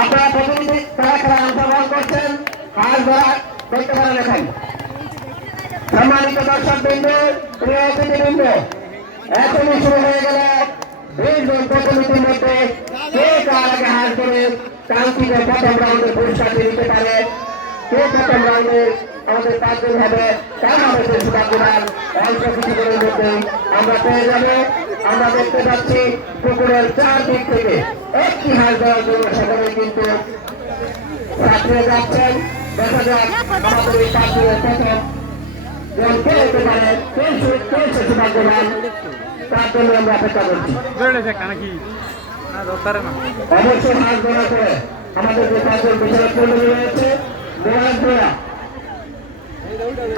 আপনারা প্রতিনিধি কারা কারা অংশগ্রহণ করছেন হাত ধরা করতে পারেন এখন। সম্মানিত দর্শক বৃন্দ, প্রিয় অতিথিবৃন্দ, এখনই শুরু হয়ে গেল 20 জন প্রতিনিধির মধ্যে কে কার আগে হাত ধরে কাঙ্ক্ষিত প্রথম রাউন্ডের পুরস্কারটি নিতে পারে, কে প্রথম রাউন্ডে আমাদের 5 জন হবে, কারা হবে সেই সুভাগ্যবান। অল্প কিছুদিনের মধ্যে আমরা পেয়ে যাব। আমরা দেখতে পাচ্ছি পুকুরের 4 দিক থেকে একটি হাত দেওয়ার জন্য সকলে কিন্তু ছাত্রে যাচ্ছেন। দেখা যাক আমাদের এই 5 জনের প্রথম কে হতে পারে, কে সে সুভাগ্যবান, তার জন্য আমরা অপেক্ষা করছি। অবশ্যই হাত ধরা করে আমাদের যে 5 জন বিচারক মন্ডলী রয়েছে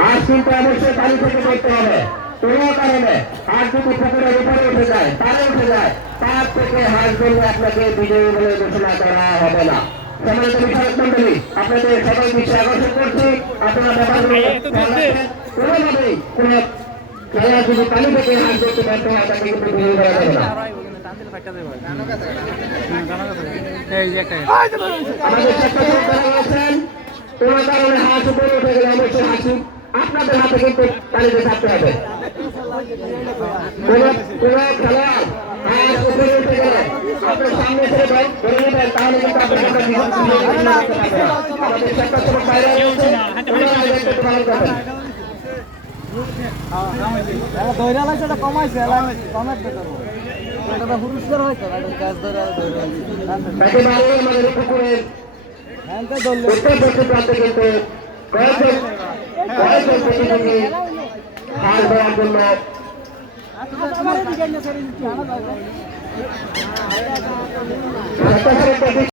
আজ কিন্তু অবশ্যই পানি থেকে দেখতে হবে। কোনো কারণে হাত যদি পুকুরের উপরে উঠে যায়, পারে উঠে যায়, তার থেকে হাত ধরলে আপনাকে বিজয়ী বলে ঘোষণা করা হবে না। সম্মানিত বিচারক মন্ডলী, আপনাদের সবাই বিষয়ে আকর্ষণ করছি। আপনারা ব্যাপারগুলো কোনোভাবেই কোন খেলা যদি পানি থেকে হাত ধরতে ব্যর্থ হয় তাকে কিন্তু বিজয়ী করা যাবে না। আমাদের ছাত্রছাত্রীরা রয়েছেন, কোন কারণে হাত উপরে উঠে গেলে অবশ্যই হাসি আপনাদের হাতে কিন্তু পানিতে থাকতে হবে। কোন খেলোয়াড় হাত উপরে উঠে গেলে আপনার সামনে থেকে ধরে নেবেন, তাহলে কিন্তু আপনার আমাদের স্বেচ্ছাসেবক বাইরে রয়েছে, পালন করবেন। আমাদের পুকুরের উত্তর দক্ষিণ প্রান্তে কিন্তু কয়েকজন প্রতিনিধি হাল দেওয়ার জন্য